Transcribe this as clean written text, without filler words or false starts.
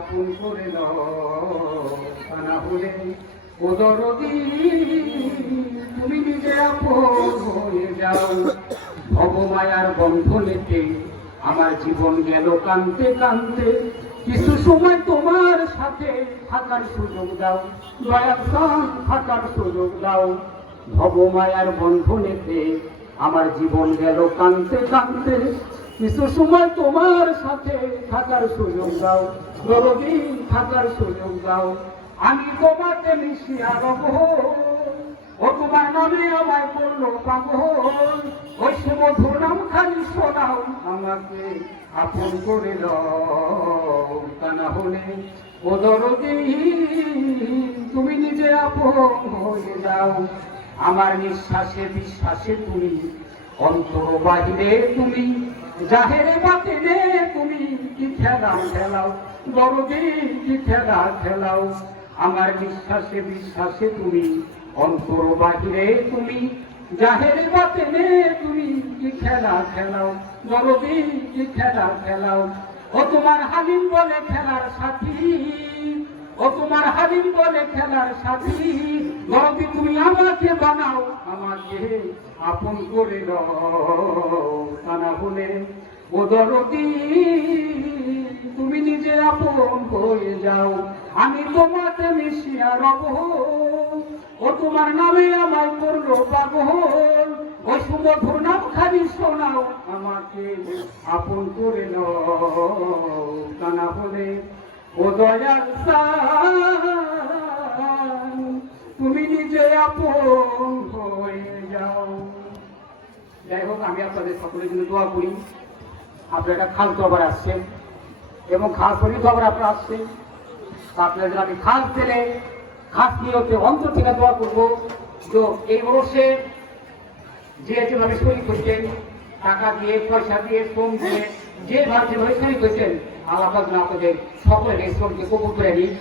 আপন করে নাও, তা না হলে ও দরদি তুমি নিজে আপন হয়ে যাও। ভবমায়ার বন্ধনেতে আমার জীবন গেল কানতে কানতে, কিছু সময় তোমার সাথে থাকার সুযোগ দাও, দয়ার প্রাণ থাকার সুযোগ দাও। ভবমায়ার বন্ধনেতে আমার জীবন গেল কানতে কানতে, কিছু সময় তোমার সাথে থাকার সুযোগ দাও, দরদিন থাকার সুযোগ দাও। আমি তোমাকে মিশিয়া রব, ও তোমার নামে আমায় করলো পাগল, ওই সুমধুর নাম খালি শোনাও, আমাকে আপন করে লও, তা না হলে ও দরদি তুমি নিজে আপন হয়ে যাও। আমার নিঃশ্বাসে বিশ্বাসে তুমি, অন্তর বাহিরে তুমি, জাহেরে বাতিনে তুমি, কি খেলাও খেলাও দরদি, কি খেলা খেলাও। আমার বিশ্বাসে বিশ্বাসে তুমি, অন্তর বাহিরে তুমি, জাহেরে বাতিনে তুমি, কি খেলা খেলাও দরদি, কি খেলা খেলাও। ও তোমার হালিম বলে খেলার সাথী, ও তোমার হালিম বলে খেলার সাথী, দরদি তুমি আমাকে বানাও, আমাকে আপন করে দাও, তা না হলে ও দরদি তুমি নিজে আপন হয়ে যাও। আমি তোমাকে মিশিয়া রব, ও তোমার নামে আমায় করলো পাগল, ও সুমধুর নাম খালি শোনাও, আমাকে আপন করে নাও, তা না হলে ও দয়ার প্রাণ তুমি নিজে আপন হয়ে যাও। যাই হোক, আমি আপনাদের সকলের জন্য দোয়া করি। আপনারা খাস দরবার আসছেন এবং খাস শরীর দরবার আপনারা আসছেন, আপনাদের আমি খাস দিলে খাস নিয়তে অন্তর থেকে দোয়া করবো। তো এই বর্ষে যেভাবে শরীর করছেন, টাকা দিয়ে, পয়সা দিয়ে, শ্রম দিয়ে, যেভাবে শরীর করছেন, আল্লাহ আপনাদের সকলের এই শ্রমকে কবুল করে নিন।